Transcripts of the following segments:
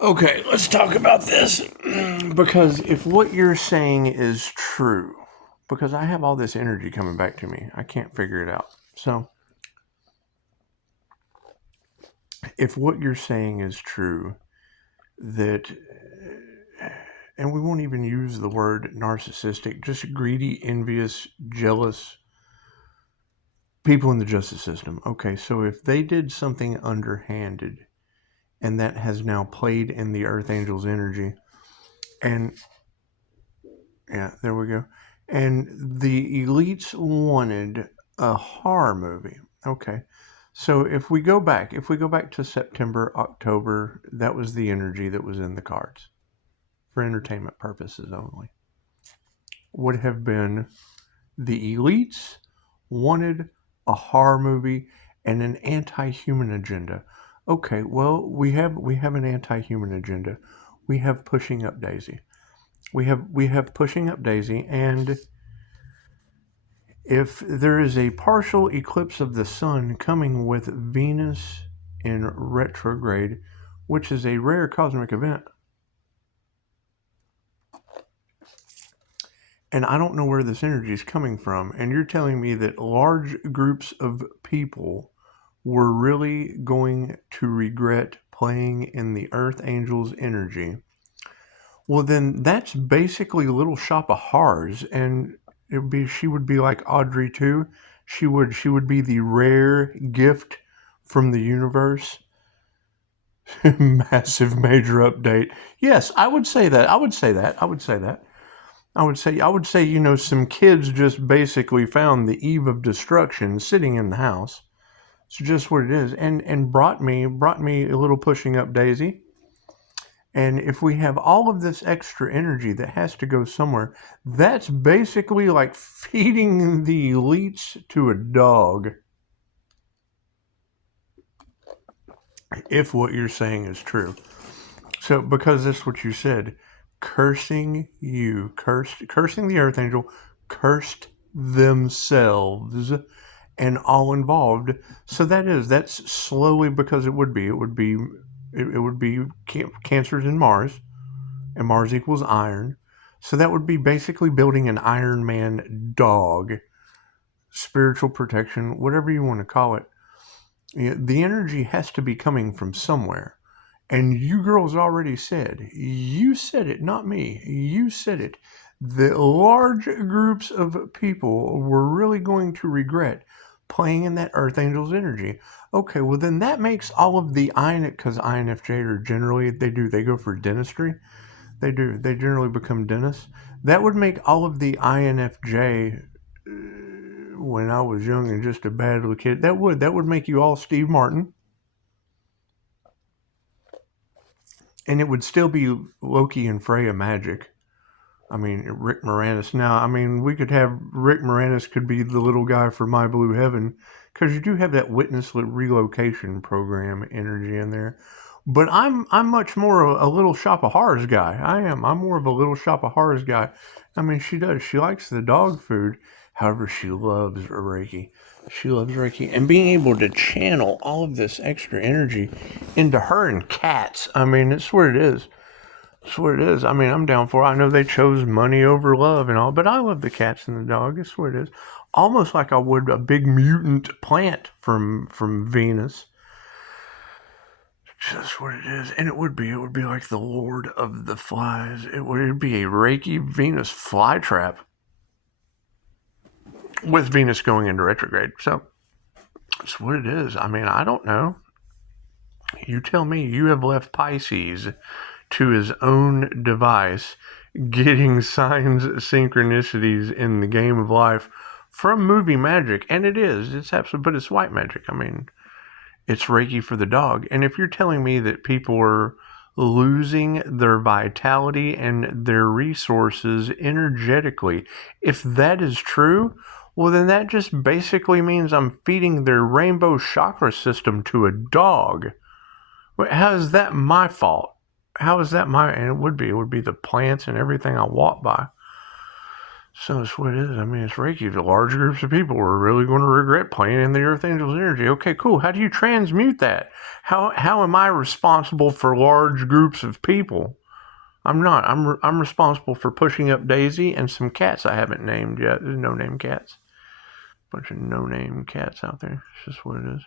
Okay, let's talk about this. Because if what you're saying is true, because I have all this energy coming back to me, I can't figure it out. So, if what you're saying is true, that, and we won't even use the word narcissistic, just greedy, envious, jealous people in the justice system. Okay, so if they did something underhanded and that has now played in the Earth Angel's energy, and yeah, there we go. And the elites wanted a horror movie. Okay. So if we go back to September, October, that was the energy that was in the cards for entertainment purposes only. Would have been the elites wanted a horror movie and an anti-human agenda. Okay, well, we have an anti-human agenda. We have pushing up Daisy. We have pushing up Daisy, and if there is a partial eclipse of the sun coming with Venus in retrograde, which is a rare cosmic event, and I don't know where this energy is coming from, and you're telling me that large groups of people were really going to regret playing in the Earth Angel's energy, well, then that's basically Little Shop of Horrors, and she would be like Audrey too. She would be the rare gift from the universe. Massive major update. Yes, I would say that. I would say that. I would say that. I would say, some kids just basically found the eve of destruction sitting in the house. It's just what it is. And brought me a little pushing up Daisy. And if we have all of this extra energy that has to go somewhere, that's basically like feeding the elites to a dog. If what you're saying is true. So, because that's what you said, cursing cursing the Earth Angel, cursed themselves and all involved. So that's slowly, because it would be cancers in Mars, and Mars equals iron. So that would be basically building an Iron Man dog, spiritual protection, whatever you want to call it. The energy has to be coming from somewhere. And you girls already said, you said it, not me, you said it. The large groups of people were really going to regret playing in that Earth Angel's energy. Okay, well then that makes all of the because INFJ are generally, they go for dentistry. They generally become dentists. That would make all of the INFJ, when I was young and just a bad little kid, that would make you all Steve Martin. And it would still be Loki and Freya magic. I mean, Rick Moranis. Now, I mean, we could have Rick Moranis could be the little guy for My Blue Heaven, because you do have that witness relocation program energy in there. But I'm much more a Little Shop of Horrors guy. I am. I'm more of a Little Shop of Horrors guy. I mean, she does. She likes the dog food. However, she loves Reiki. She loves Reiki. And being able to channel all of this extra energy into her and cats. I mean, it's what it is. It's what it is. I mean, I'm down for it. I know they chose money over love and all, but I love the cats and the dog. It's what it is. Almost like I would a big mutant plant from Venus. Just what it is. And it would be like the Lord of the Flies. It'd be a Reiki Venus flytrap with Venus going into retrograde. So that's what it is. I mean, I don't know. You tell me. You have left Pisces to his own device, getting signs, synchronicities in the game of life from movie magic. And it's absolutely, but it's white magic. I mean, it's Reiki for the dog. And if you're telling me that people are losing their vitality and their resources energetically, if that is true, well, then that just basically means I'm feeding their rainbow chakra system to a dog. How is that my fault? How is that and it would be the plants and everything I walk by. So that's what it is. I mean, it's Reiki. The large groups of people are really going to regret playing in the Earth Angel's energy. Okay, cool. How do you transmute that? How am I responsible for large groups of people? I'm not. I'm responsible for pushing up Daisy and some cats I haven't named yet. There's no name cats. Bunch of no name cats out there. It's just what it is.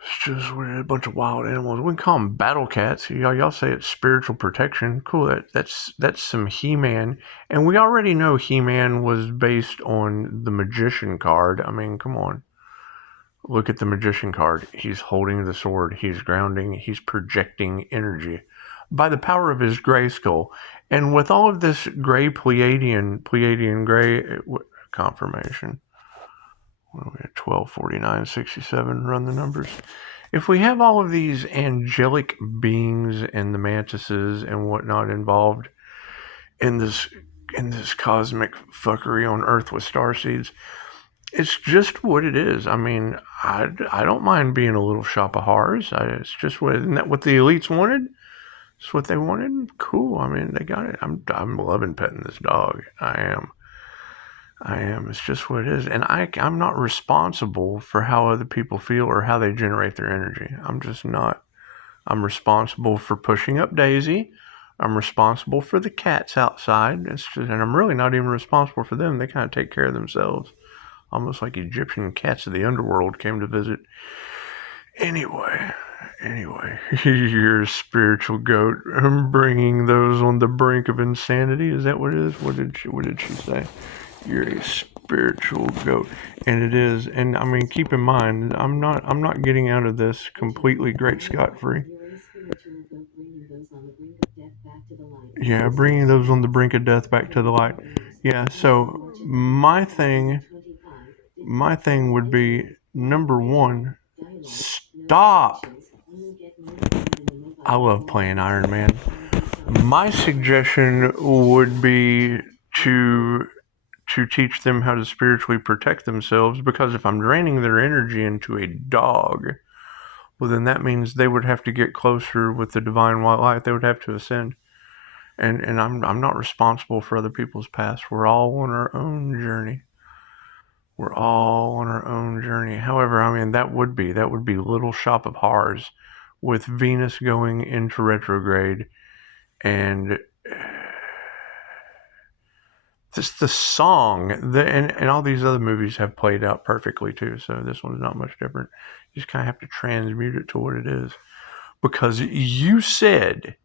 It's just weird. A bunch of wild animals. We can call them battle cats. Y'all say it's spiritual protection. Cool. That's some He-Man, and we already know He-Man was based on the Magician card. I mean, come on. Look at the Magician card. He's holding the sword. He's grounding. He's projecting energy by the power of his gray skull. And with all of this gray Pleiadian gray confirmation. What are we at? 1249.67. Run the numbers. If we have all of these angelic beings and the mantises and whatnot involved in this cosmic fuckery on Earth with starseeds, it's just what it is. I mean, I don't mind being a little shop of horrors. It's just what, isn't that what the elites wanted? It's what they wanted. Cool. I mean, they got it. I'm loving petting this dog. I am. It's just what it is. And I'm not responsible for how other people feel or how they generate their energy. I'm just not. I'm responsible for pushing up Daisy. I'm responsible for the cats outside. And I'm really not even responsible for them. They kind of take care of themselves. Almost like Egyptian cats of the underworld came to visit. Anyway, you're a spiritual goat. I'm bringing those on the brink of insanity. Is that what it is? What did she say? You're a spiritual goat, and it is. And I mean, keep in mind, I'm not getting out of this completely great scot-free. Yeah, bringing those on the brink of death back to the light. Yeah. So my thing would be number one. Stop. I love playing Iron Man. My suggestion would be to teach them how to spiritually protect themselves, because if I'm draining their energy into a dog, well, then that means they would have to get closer with the divine white light. They would have to ascend. And I'm not responsible for other people's past. We're all on our own journey. However, I mean, that would be Little Shop of Horrors with Venus going into retrograde, and just the song, and all these other movies have played out perfectly too, so this one's not much different. You just kind of have to transmute it to what it is. Because you said,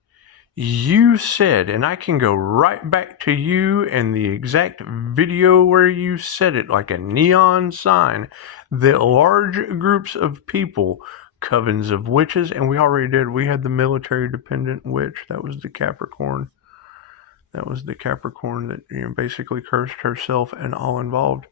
and I can go right back to you and the exact video where you said it like a neon sign, that large groups of people, covens of witches, and we already did. We had the military dependent witch. That was the Capricorn. That basically cursed herself and all involved.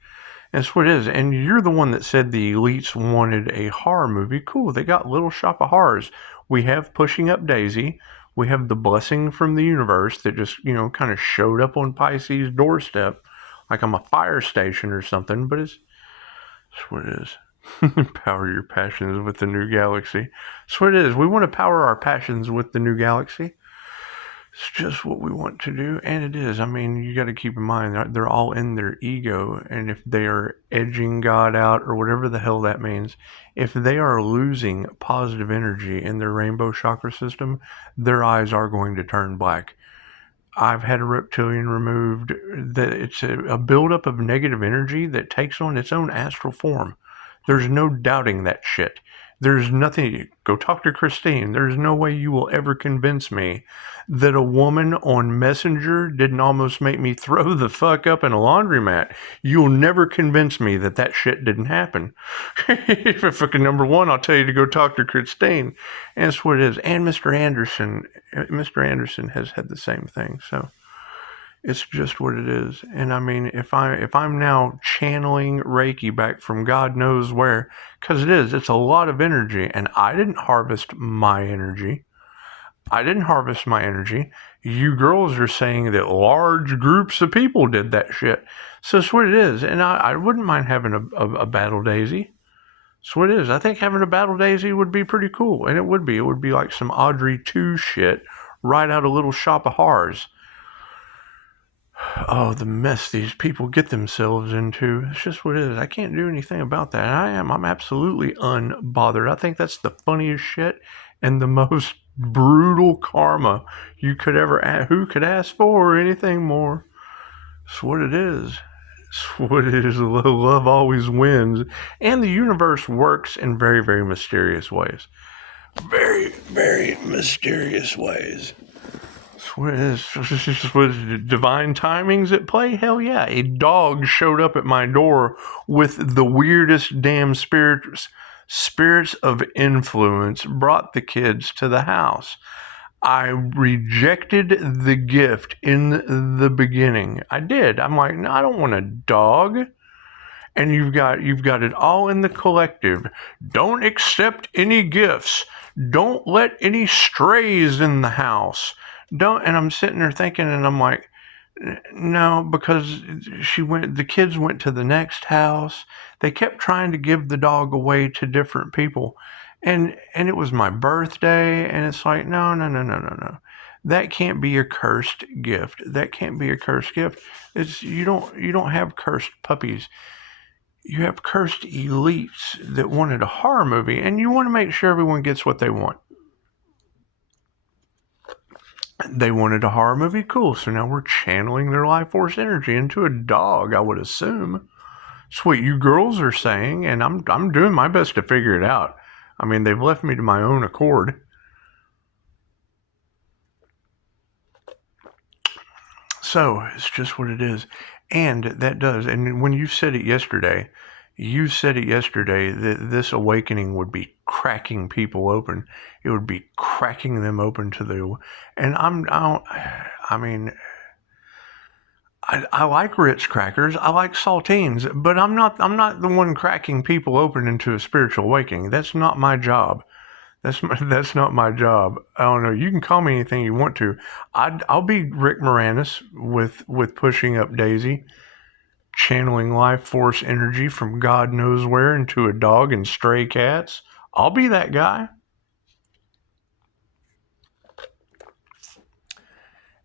That's what it is. And you're the one that said the elites wanted a horror movie. Cool. They got Little Shop of Horrors. We have Pushing Up Daisy. We have The Blessing from the Universe that just, kind of showed up on Pisces' doorstep like I'm a fire station or something. But it's what it is. Power your passions with the new galaxy. That's what it is. We want to power our passions with the new galaxy. It's just what we want to do, and it is. I mean, you got to keep in mind, they're all in their ego, and if they are edging God out, or whatever the hell that means, if they are losing positive energy in their rainbow chakra system, their eyes are going to turn black. I've had a reptilian removed. That it's a buildup of negative energy that takes on its own astral form. There's no doubting that shit. There's nothing. Go talk to Christine. There's no way you will ever convince me that a woman on Messenger didn't almost make me throw the fuck up in a laundromat. You'll never convince me that shit didn't happen. For fucking number one, I'll tell you to go talk to Christine. And that's what it is. And Mr. Anderson has had the same thing. So it's just what it is. And I mean, if I'm now channeling Reiki back from God knows where, because it's a lot of energy, and I didn't harvest my energy. You girls are saying that large groups of people did that shit. So that's what it is. And I wouldn't mind having a battle daisy. That's what it is. I think having a battle daisy would be pretty cool. And it would be like some Audrey 2 shit right out of Little Shop of Horrors. Oh, the mess these people get themselves into. It's just what it is. I can't do anything about that. I'm absolutely unbothered. I think that's the funniest shit and the most brutal karma you could ever, who could ask for anything more? It's what it is. It's what it is. Love always wins. And the universe works in very, very mysterious ways. Very, very mysterious ways. Was divine timings at play? Hell yeah. A dog showed up at my door with the weirdest damn spirits of influence, brought the kids to the house. I rejected the gift in the beginning. I did. I'm like, no, I don't want a dog. And you've got it all in the collective. Don't accept any gifts. Don't let any strays in the house. Don't. And I'm sitting there thinking, and I'm like, no, because the kids went to the next house. They kept trying to give the dog away to different people. And it was my birthday, and it's like, no. That can't be a cursed gift. That can't be a cursed gift. It's you don't have cursed puppies. You have cursed elites that wanted a horror movie, and you want to make sure everyone gets what they want. They wanted a horror movie, cool. So now we're channeling their life force energy into a dog, I would assume. That's what you girls are saying, and I'm doing my best to figure it out. I mean, they've left me to my own accord. So it's just what it is. And that does. And when you said it yesterday that this awakening would be cracking people open. It would be cracking them open to the. And I like Ritz crackers. I like saltines, but I'm not the one cracking people open into a spiritual awakening. That's not my job. That's not my job. I don't know. You can call me anything you want to. I'll be Rick Moranis with pushing up Daisy, channeling life force energy from God knows where into a dog and stray cats. I'll be that guy.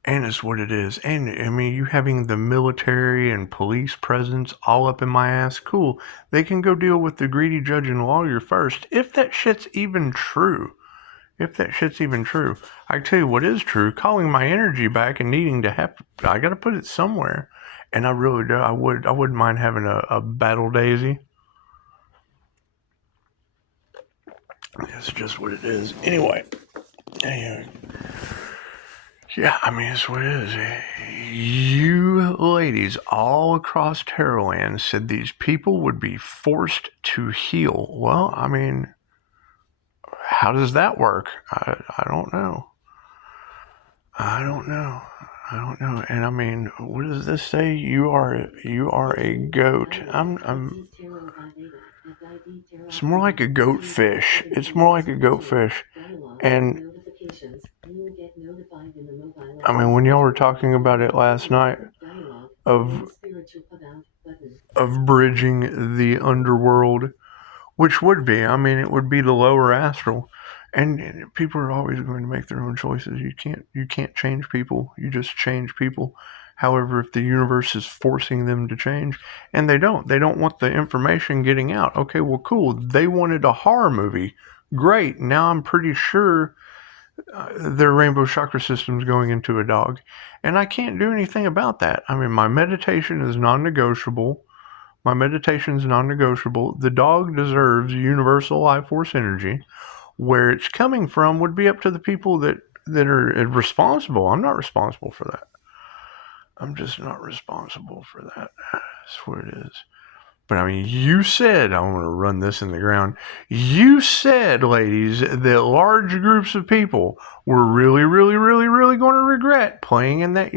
And it's what it is. And I mean, you having the military and police presence all up in my ass, cool. They can go deal with the greedy judge and lawyer first, if that shit's even true. I can tell you what is true. Calling my energy back and needing to have, I got to put it somewhere. And I really do. I wouldn't mind having a battle daisy. It's just what it is. Anyway. Yeah, I mean, it's what it is. You ladies all across Terrorland said these people would be forced to heal. Well, I mean, how does that work? I don't know. And I mean, what does this say? You are a goat. It's more like a goat fish. And I mean, when y'all were talking about it last night of bridging the underworld, which would be, I mean, it would be the lower astral. And people are always going to make their own choices. You can't change people. You just change people. However, if the universe is forcing them to change, and they don't want the information getting out. Okay, well, cool. They wanted a horror movie. Great. Now I'm pretty sure their rainbow chakra system is going into a dog. And I can't do anything about that. I mean, my meditation is non-negotiable. The dog deserves universal life force energy. Where it's coming from would be up to the people that are responsible. I'm not responsible for that. I'm just not responsible for that. That's what it is. But I mean, you said, I want to run this in the ground. You said, ladies, that large groups of people were really, really, really, really going to regret playing in that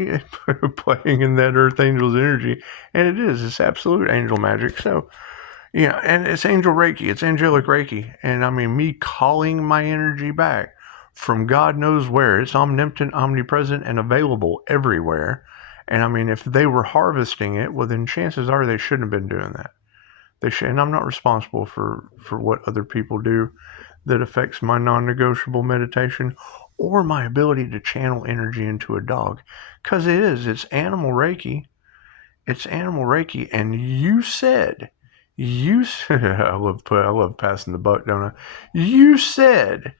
Earth Angel's energy. And it is. It's absolute angel magic. So, yeah, and it's angel Reiki. It's angelic Reiki. And I mean, me calling my energy back from God knows where. It's omnipotent, omnipresent, and available everywhere. And I mean, if they were harvesting it, well, then chances are they shouldn't have been doing that. And I'm not responsible for what other people do that affects my non-negotiable meditation or my ability to channel energy into a dog. Because it's animal Reiki. It's animal Reiki. And you said, I love passing the buck, don't I? You said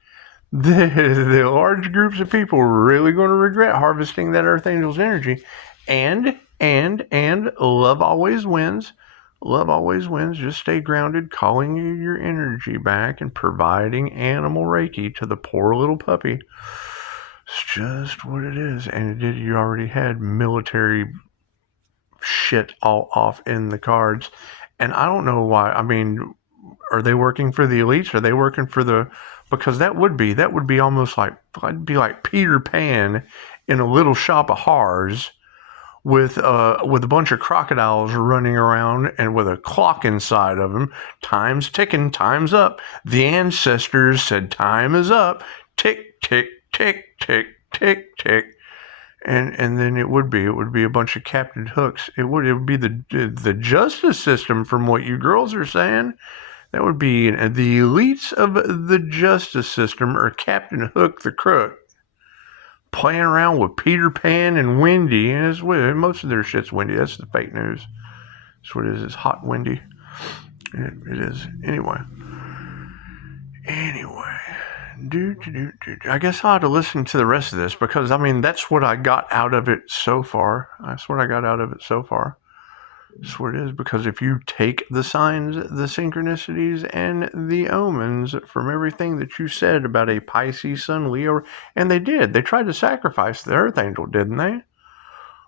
the large groups of people are really going to regret harvesting that Earth Angel's energy. And love always wins. Love always wins. Just stay grounded, calling your energy back and providing animal Reiki to the poor little puppy. It's just what it is. And you already had military shit all off in the cards. And I don't know why. I mean, are they working for the elites? Are they working for the... Because that would be almost like... I'd be like Peter Pan in a little shop of horrors with a bunch of crocodiles running around and with a clock inside of them. Time's ticking, time's up. The ancestors said time is up. Tick, tick, tick, tick, tick, tick. And then it would be a bunch of Captain Hooks. It would be the justice system, from what you girls are saying. That would be the elites of the justice system, or Captain Hook the Crook, playing around with Peter Pan and Wendy. And most of their shit's windy. That's the fake news. That's what it is. It's hot windy. It is. Anyway. I guess I'll have to listen to the rest of this, because, I mean, that's what I got out of it so far. That's what it is, because if you take the signs, the synchronicities, and the omens from everything that you said about a Pisces Sun, Leo, and they tried to sacrifice the Earth Angel, didn't they?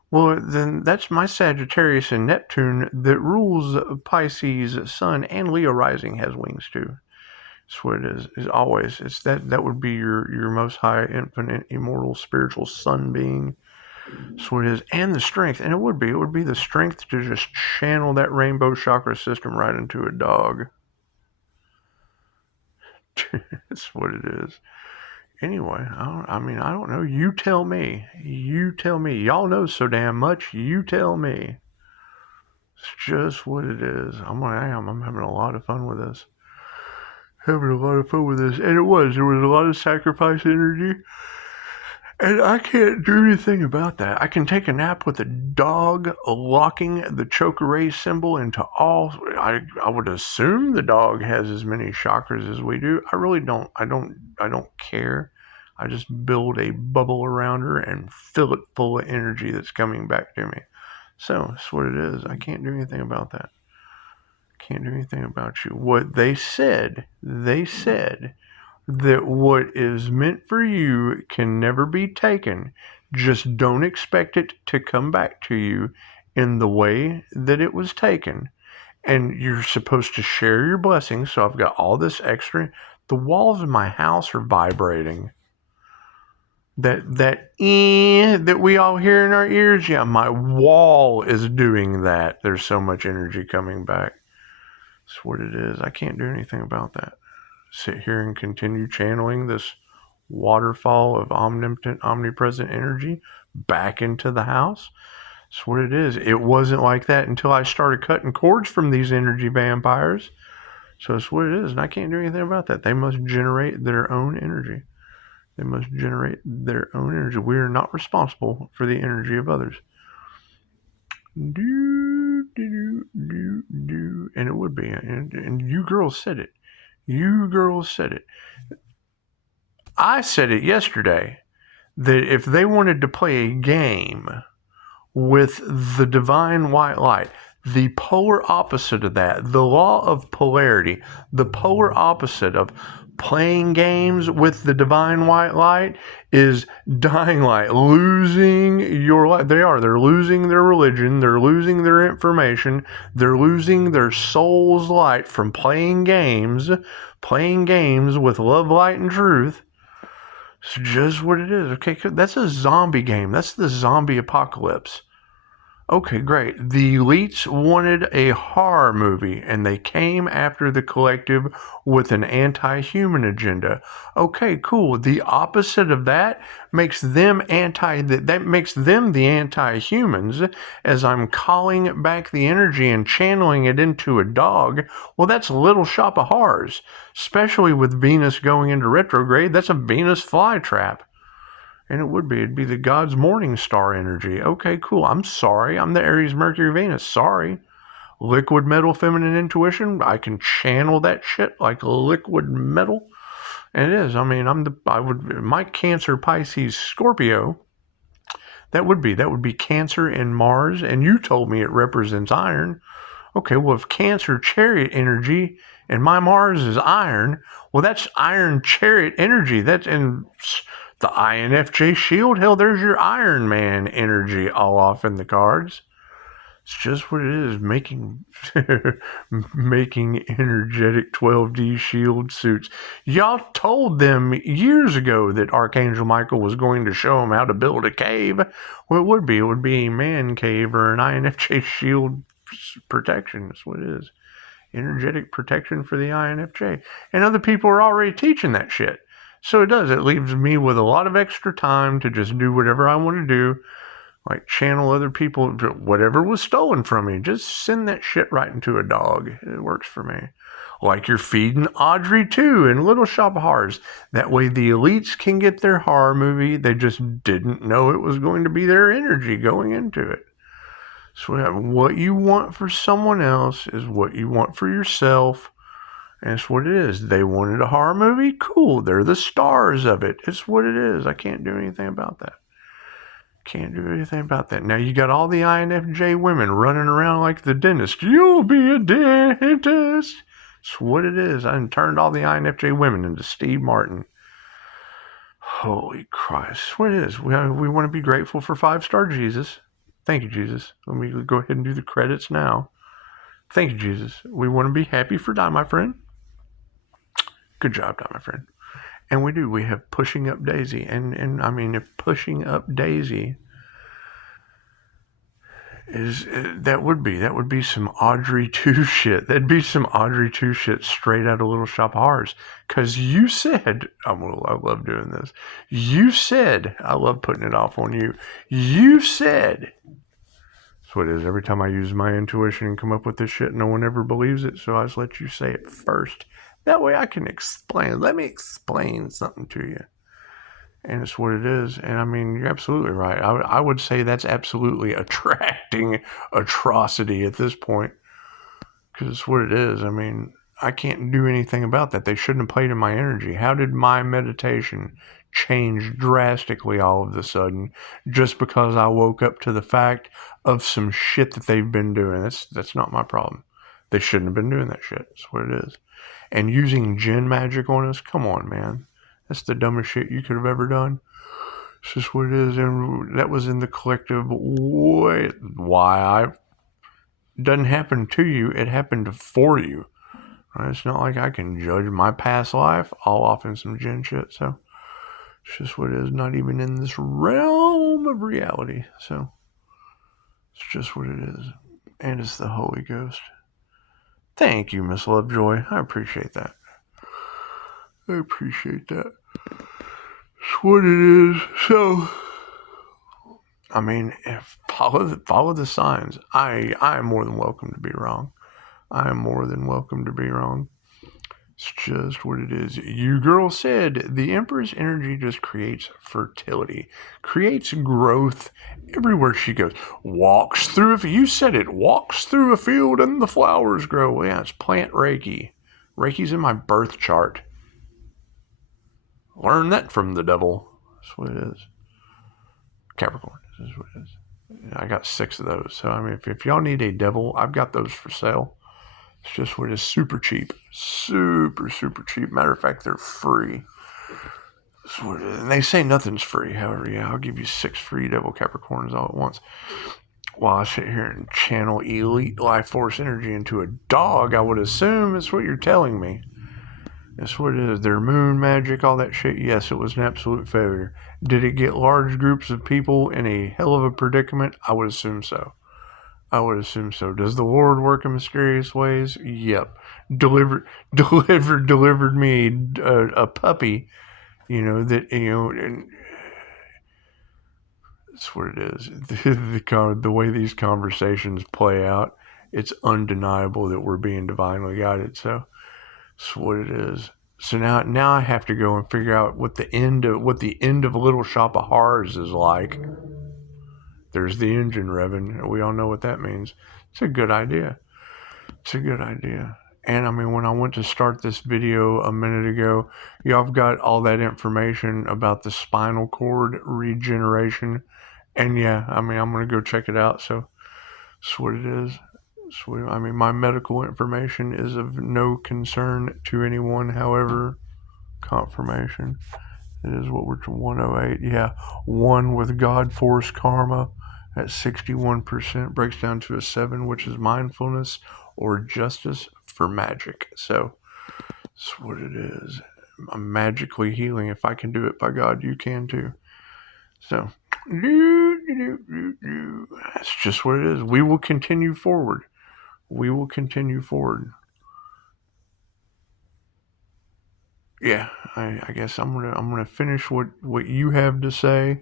Well, then that's my Sagittarius and Neptune that rules Pisces Sun, and Leo rising has wings too. That's what it is always. It's that would be your most high, infinite, immortal, spiritual sun being. That's what it is. And the strength. And it would be the strength to just channel that rainbow chakra system right into a dog. That's what it is. Anyway, I don't know. You tell me. Y'all know so damn much. You tell me. It's just what it is. I'm having a lot of fun with this. And there was a lot of sacrifice energy. And I can't do anything about that. I can take a nap with a dog locking the Chokeray symbol into all... I would assume the dog has as many chakras as we do. I really don't. I don't care. I just build a bubble around her and fill it full of energy that's coming back to me. So, that's what it is. I can't do anything about that. Can't do anything about you. What they said that what is meant for you can never be taken. Just don't expect it to come back to you in the way that it was taken. And you're supposed to share your blessings. So I've got all this extra. The walls of my house are vibrating. That we all hear in our ears, yeah, my wall is doing that. There's so much energy coming back. That's what it is. I can't do anything about that. Sit here and continue channeling this waterfall of omnipotent, omnipresent energy back into the house. That's what it is. It wasn't like that until I started cutting cords from these energy vampires. So that's what it is, and I can't do anything about that. They must generate their own energy. We are not responsible for the energy of others. And it would be. And you girls said it. I said it yesterday, that if they wanted to play a game with the divine white light, the polar opposite of that, the law of polarity, the polar opposite of playing games with the divine white light is dying light, losing your life. They're losing their religion, they're losing their information, they're losing their soul's light from playing games with love, light, and truth. It's just what it is. Okay, that's a zombie game. That's the zombie apocalypse. Okay, great. The elites wanted a horror movie, and they came after the collective with an anti-human agenda. Okay, cool. The opposite of that makes them that makes them the anti-humans, as I'm calling back the energy and channeling it into a dog. Well, that's Little Shop of Horrors, especially with Venus going into retrograde. That's a Venus flytrap. And it'd be the God's morning star energy. Okay, cool. I'm sorry. I'm the Aries, Mercury, Venus. Sorry. Liquid metal, feminine intuition. I can channel that shit like liquid metal. And it is. I mean, my Cancer, Pisces, Scorpio. That would be Cancer and Mars. And you told me it represents iron. Okay, well, if Cancer chariot energy and my Mars is iron, well, that's iron chariot energy. That's in the INFJ shield. Hell, there's your Iron Man energy all off in the cards. It's just what it is, making making energetic 12D shield suits. Y'all told them years ago that Archangel Michael was going to show them how to build a cave. Well, it would be a man cave or an INFJ shield protection. That's what it is. Energetic protection for the INFJ. And other people are already teaching that shit. So it does. It leaves me with a lot of extra time to just do whatever I want to do. Like channel other people, whatever was stolen from me, just send that shit right into a dog. It works for me. Like you're feeding Audrey too in Little Shop of Horrors. That way the elites can get their horror movie. They just didn't know it was going to be their energy going into it. So what you want for someone else is what you want for yourself. And it's what it is. They wanted a horror movie? Cool. They're the stars of it. It's what it is. I can't do anything about that. Can't do anything about that. Now you got all the INFJ women running around like the dentist. You'll be a dentist. That's what it is. I turned all the INFJ women into Steve Martin. Holy Christ. What it is. We want to be grateful for 5-star Jesus. Thank you, Jesus. Let me go ahead and do the credits now. Thank you, Jesus. We want to be happy for Di, my friend. Good job, Di, my friend. And we do. We have Pushing Up Daisy. And I mean, if Pushing Up Daisy is, that would be some Audrey 2 shit. That'd be some Audrey 2 shit straight out of Little Shop of Horrors. Because you said, I love doing this. You said, I love putting it off on you. You said, that's what it is. Every time I use my intuition and come up with this shit, no one ever believes it. So I just let you say it first. That way I can explain. Let me explain something to you. And it's what it is. And I mean, you're absolutely right. I would say that's absolutely attracting atrocity at this point. Because it's what it is. I mean, I can't do anything about that. They shouldn't have played in my energy. How did my meditation change drastically all of a sudden just because I woke up to the fact of some shit that they've been doing? That's not my problem. They shouldn't have been doing that shit. That's what it is. And using Jinn magic on us, come on, man. That's the dumbest shit you could have ever done. It's just what it is. And that was in the collective way. Why it doesn't happen to you, it happened for you. Right? It's not like I can judge my past life all off in some Jinn shit. So it's just what it is. Not even in this realm of reality. So it's just what it is. And it's the Holy Ghost. Thank you, Miss Lovejoy. I appreciate that. I appreciate that. It's what it is. So, I mean, follow the signs. I am more than welcome to be wrong. I am more than welcome to be wrong. It's just what it is. You girl said the Empress energy just creates fertility, creates growth everywhere she goes. Walks through, if you said it, walks through a field and the flowers grow. Well, yeah, it's plant Reiki. Reiki's in my birth chart. Learn that from the devil. That's what it is. Capricorn. This is what it is. I got 6 of those. So, I mean, if y'all need a devil, I've got those for sale. It's just what it is. Super cheap. Super, super cheap. Matter of fact, they're free. That's what it is. And they say nothing's free. However, yeah, I'll give you 6 free devil Capricorns all at once. While I sit here and channel elite life force energy into a dog, I would assume it's what you're telling me. That's what it is. Their moon magic, all that shit. Yes, it was an absolute failure. Did it get large groups of people in a hell of a predicament? I would assume so. I would assume so. Does the Lord work in mysterious ways? Yep. Delivered me a puppy, and that's what it is. The way these conversations play out, it's undeniable that we're being divinely guided. So that's what it is. So now I have to go and figure out what the end of Little Shop of Horrors is like. There's the engine revving. We all know what that means. It's a good idea. It's a good idea. And I mean, when I went to start this video a minute ago, y'all have got all that information about the spinal cord regeneration. And yeah, I mean, I'm going to go check it out. So that's what it is. I mean, my medical information is of no concern to anyone. However, confirmation. It is what we're to 108. Yeah, one with God Force Karma at 61% breaks down to a 7, which is mindfulness or justice for magic. So that's what it is. I'm magically healing. If I can do it, by God, you can too. So that's just what it is. We will continue forward. We will continue forward. Yeah, I guess I'm gonna finish what you have to say,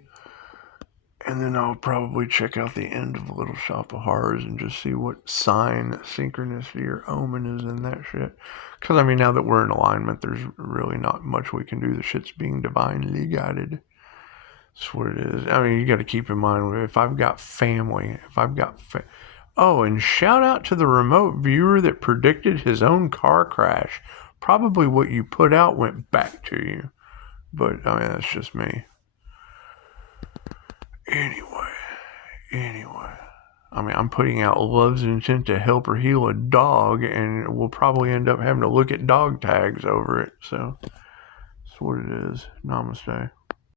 and then I'll probably check out the end of Little Shop of Horrors and just see what sign, synchronicity, or omen is in that shit. Because I mean, now that we're in alignment, there's really not much we can do. The shit's being divinely guided. That's what it is. I mean, you got to keep in mind, if I've got family, oh, and shout out to the remote viewer that predicted his own car crash. Probably what you put out went back to you. But, I mean, that's just me. Anyway. I mean, I'm putting out love's intent to help or heal a dog, and we'll probably end up having to look at dog tags over it. So, that's what it is. Namaste.